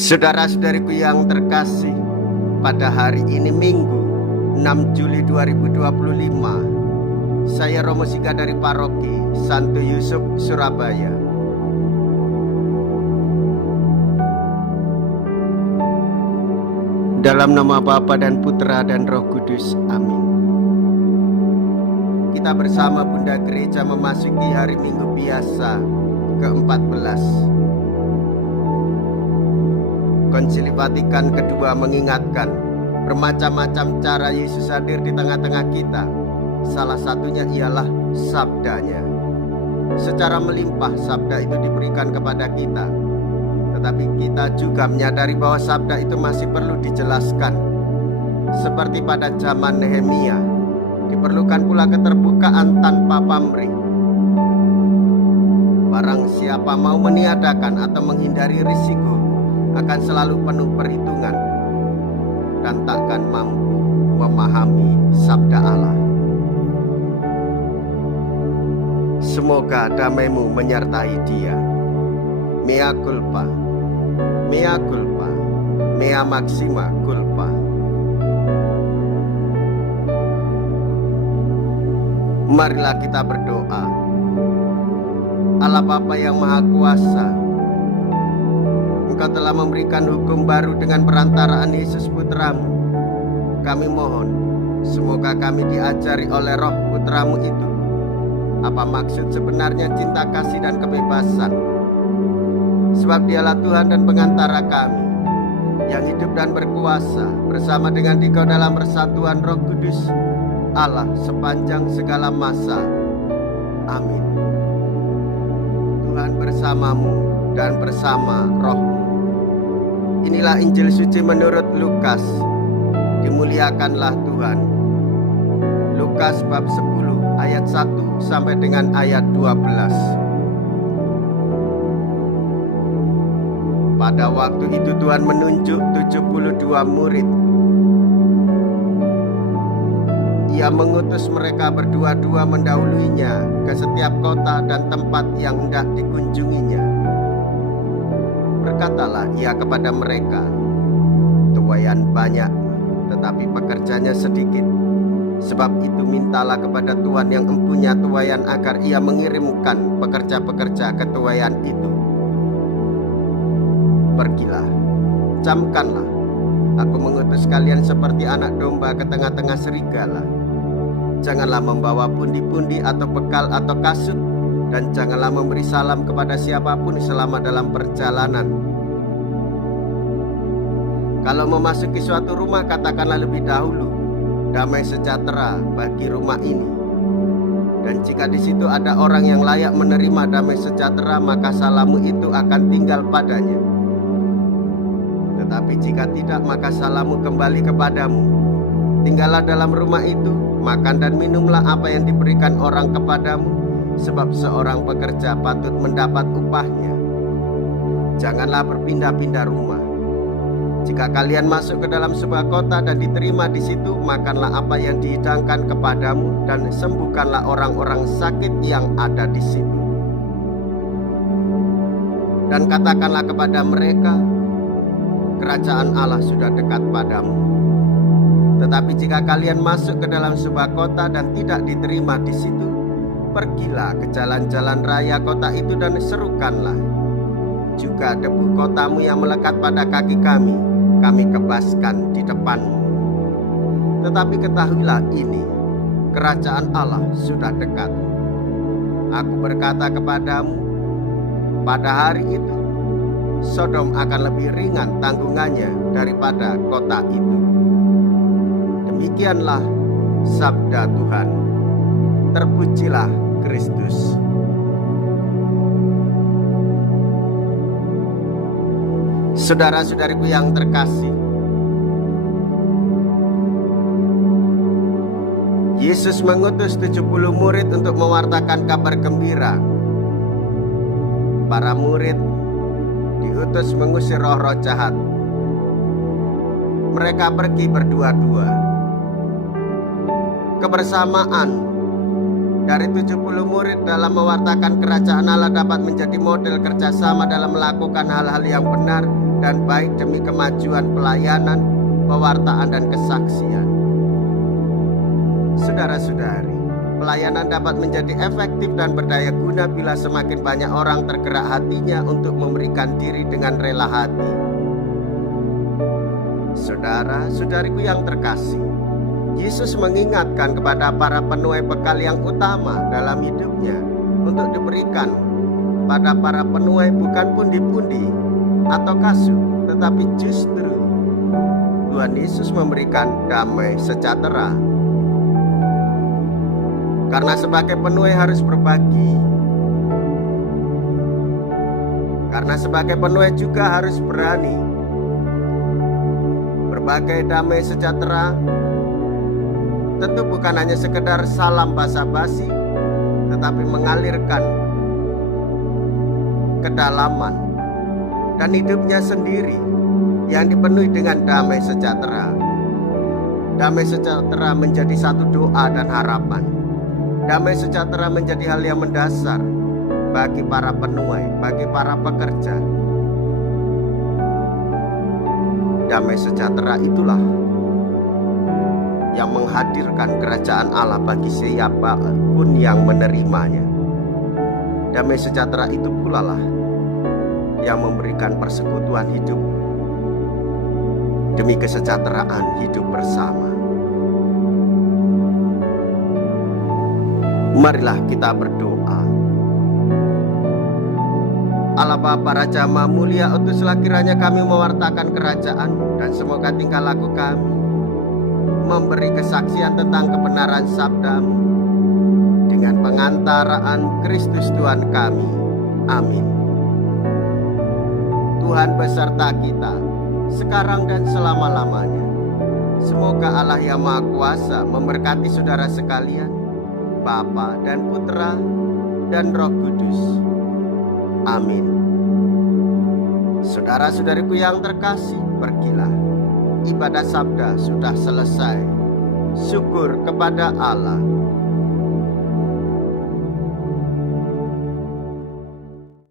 Saudara-saudariku yang terkasih, pada hari ini Minggu 6 Juli 2025, saya Romo Sika dari Paroki Santo Yusuf, Surabaya. Dalam nama Bapa dan Putra dan Roh Kudus, amin. Kita bersama Bunda Gereja memasuki hari Minggu biasa ke-14. Konsili Vatikan kedua mengingatkan bermacam-macam cara Yesus hadir di tengah-tengah kita. Salah satunya ialah sabdanya. Secara melimpah sabda itu diberikan kepada kita, tetapi kita juga menyadari bahwa sabda itu masih perlu dijelaskan. Seperti pada zaman Nehemia, diperlukan pula keterbukaan tanpa pamrih. Barang siapa mau meniadakan atau menghindari risiko akan selalu penuh perhitungan dan takkan mampu memahami sabda Allah. Semoga damai-Mu menyertai dia. Mea culpa, mea culpa, mea maxima culpa. Marilah kita berdoa. Allah Bapa yang Maha Kuasa, Engkau telah memberikan hukum baru dengan perantaraan Yesus Putramu. Kami mohon, semoga kami diajari oleh Roh Putramu itu apa maksud sebenarnya cinta kasih dan kebebasan. Sebab Dialah Tuhan dan pengantara kami, yang hidup dan berkuasa bersama dengan Dikau dalam persatuan Roh Kudus, Allah sepanjang segala masa. Amin. Tuhan bersamamu dan bersama rohmu. Inilah Injil suci menurut Lukas. Dimuliakanlah Tuhan. Lukas bab 10 ayat 1 sampai dengan ayat 12. Pada waktu itu Tuhan menunjuk 72 murid. Ia mengutus mereka berdua-dua mendahuluinya ke setiap kota dan tempat yang hendak dikunjunginya. Berkatalah ia kepada mereka, "Tuaian banyak, tetapi pekerjanya sedikit. Sebab itu mintalah kepada Tuhan yang empunya tuaian agar ia mengirimkan pekerja-pekerja ke tuaian itu. Pergilah, camkanlah, aku mengutus kalian seperti anak domba ke tengah-tengah serigala. Janganlah membawa pundi-pundi atau bekal atau kasut, dan janganlah memberi salam kepada siapapun selama dalam perjalanan. Kalau memasuki suatu rumah, katakanlah lebih dahulu, damai sejahtera bagi rumah ini. Dan jika di situ ada orang yang layak menerima damai sejahtera, maka salammu itu akan tinggal padanya. Tetapi jika tidak, maka salammu kembali kepadamu. Tinggallah dalam rumah itu, makan dan minumlah apa yang diberikan orang kepadamu, sebab seorang pekerja patut mendapat upahnya. Janganlah berpindah-pindah rumah. Jika kalian masuk ke dalam sebuah kota dan diterima di situ, makanlah apa yang dihidangkan kepadamu dan sembuhkanlah orang-orang sakit yang ada di situ. Dan katakanlah kepada mereka, kerajaan Allah sudah dekat padamu. Tetapi jika kalian masuk ke dalam sebuah kota dan tidak diterima di situ, pergilah ke jalan-jalan raya kota itu dan serukanlah, juga debu kotamu yang melekat pada kaki kami kebaskan di depanmu. Tetapi ketahuilah ini, kerajaan Allah sudah dekat. Aku berkata kepadamu, pada hari itu Sodom akan lebih ringan tanggungannya daripada kota itu." Demikianlah sabda Tuhan. Terpujilah Kristus. Saudara-saudariku yang terkasih, Yesus mengutus 70 murid untuk mewartakan kabar gembira. Para murid diutus mengusir roh-roh jahat. Mereka pergi berdua-dua. Kebersamaan dari 70 murid dalam mewartakan kerajaan Allah dapat menjadi model kerjasama dalam melakukan hal-hal yang benar dan baik demi kemajuan pelayanan, pewartaan, dan kesaksian. Saudara-saudari, pelayanan dapat menjadi efektif dan berdaya guna bila semakin banyak orang tergerak hatinya untuk memberikan diri dengan rela hati. Saudara-saudariku yang terkasih, Yesus mengingatkan kepada para penuai bekal yang utama dalam hidupnya untuk diberikan pada para penuai bukan pundi-pundi atau kasut, tetapi justru Tuhan Yesus memberikan damai sejahtera. Karena sebagai penuai harus berbagi. Karena sebagai penuai juga harus berani. Berbagai damai sejahtera tentu bukan hanya sekedar salam basa-basi, tetapi mengalirkan kedalaman dan hidupnya sendiri yang dipenuhi dengan damai sejahtera. Damai sejahtera menjadi satu doa dan harapan. Damai sejahtera menjadi hal yang mendasar bagi para penuai, bagi para pekerja. Damai sejahtera itulah yang menghadirkan kerajaan Allah bagi siapapun yang menerimanya. Damai sejahtera itu pula lah yang memberikan persekutuan hidup demi kesejahteraan hidup bersama. Marilah kita berdoa. Allah Bapa Raja Maha Mulia, utuslah kiranya kami mewartakan kerajaan, dan semoga tingkah laku kami memberi kesaksian tentang kebenaran sabda-Mu dengan pengantaraan Kristus Tuhan kami. Amin. Tuhan beserta kita sekarang dan selama-lamanya. Semoga Allah yang Maha Kuasa memberkati saudara sekalian, Bapa dan Putra dan Roh Kudus. Amin. Saudara-saudariku yang terkasih, pergilah. Ibadah sabda sudah selesai. Syukur kepada Allah.